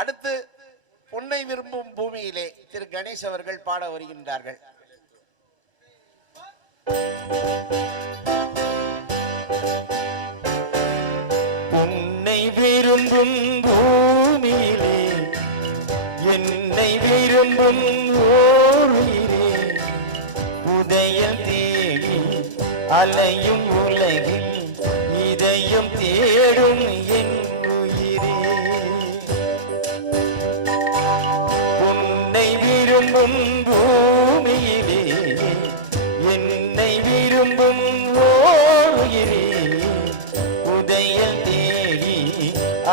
அடுத்து பொன்னை விரும்பும் பூமியிலே திரு கணேஷ் அவர்கள் பாட வருகின்றார்கள். பொன்னை விரும்பும் பூமியிலே என்னை விரும்பும் ஓரிலே உதயம் தேடி அலையும் உலகில் இதயம் தேடும் என் உயிரே. பொன்னை விரும்பும் பூமியிலே என்னை விரும்பும் ஓரிலே உதயம் தேடி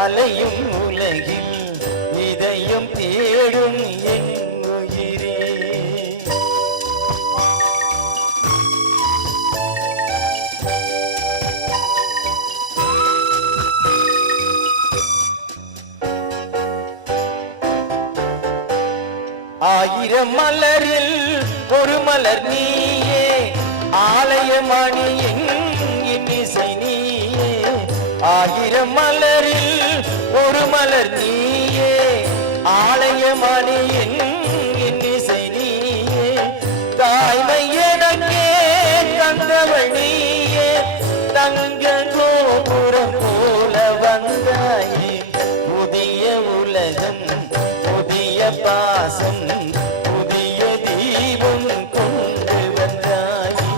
அலையும் உலகில் இதயம் தேடும் என் உயிரே. ஆயிரம் மலரில் ஒரு மலர் நீயே, ஆலயமணியின் இன்னிசை நீயே. ஆயிரம் மலரில் ஒரு மலர் நீயே, ஆலயமணியின் இன்னிசை நீயே. தாய்மை எனக்கே தந்தவள் நீயே, தங்க கோபுரம் போல வந்தாயே. புதிய உலகம் புதிய பாசம் புதிய தீபம் கொண்டு வந்தாயே.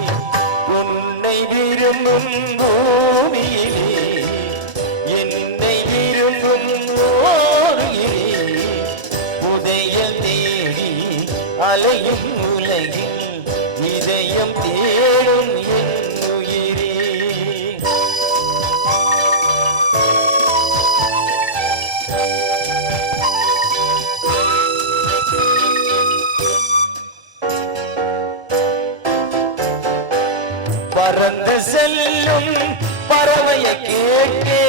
உன்னை விரும்பும் பூமியிலே என்னை விரும்பும் ஓரிலே உதயம் தேடி அலையும் உலகில் இதயம் தேடும் என் உயிரே. பறந்து செல்லும் பறவையை கேட்டே,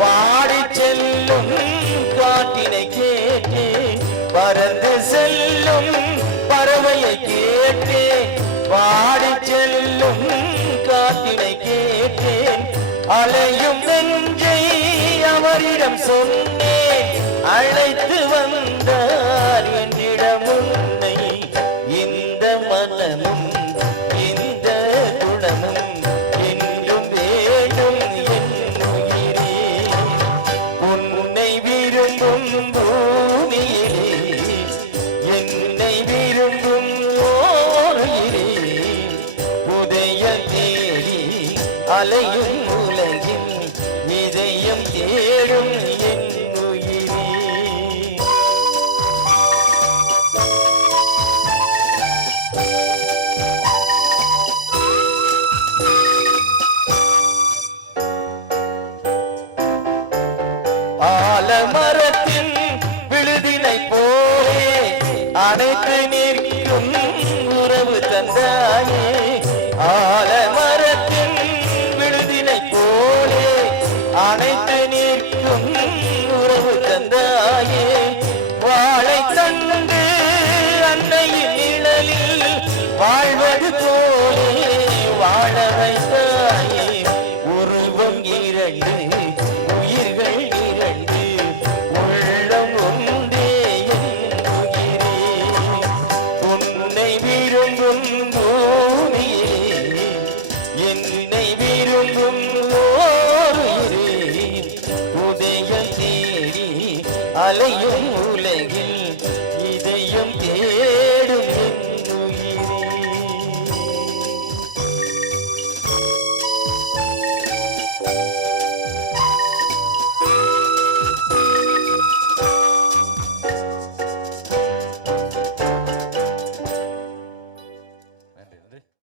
பாடி செல்லும் காட்டினை கேட்டே. பறந்து செல்லும் பறவையை கேட்டே, பாடி செல்லும் காட்டினை கேட்டேன். அலையும் நெஞ்சை அவரிடம் சொன்னேன், அழைத்து வந்தார் என்னிடம் உன்னை. இந்த மனமும் இந்த குணமும் என்றும் வேண்டும் என் உயிரே. உன்னை விரும்பும் பூமியிலே என்னை விரும்பும் ஓரிலே உதயம் தேடி அலையும் உலகில் இதயம் தேடும் என் உயிரே. ஆலமரத்தின் விழுதினை போலே அனைத்து நிற்கும் உறவு தந்தாயே. ஆலமரத்தின் விழுதினை போலே அனைத்து நிற்கும் உறவு தந்தாயே. வாழை தந்து அன்னையின் நிழலில் வாழ்வது போலே வாழ வைத்தாயே. உருவம் இரண்டு உயிர்கள் இரண்டு உள்ளம் ஒன்றே என் உயிரே. உன்னை விரும்பும் பூமியிலே என்னை விரும்பும் ஓரிலே உதயம் தேடி அலையும் உலகில்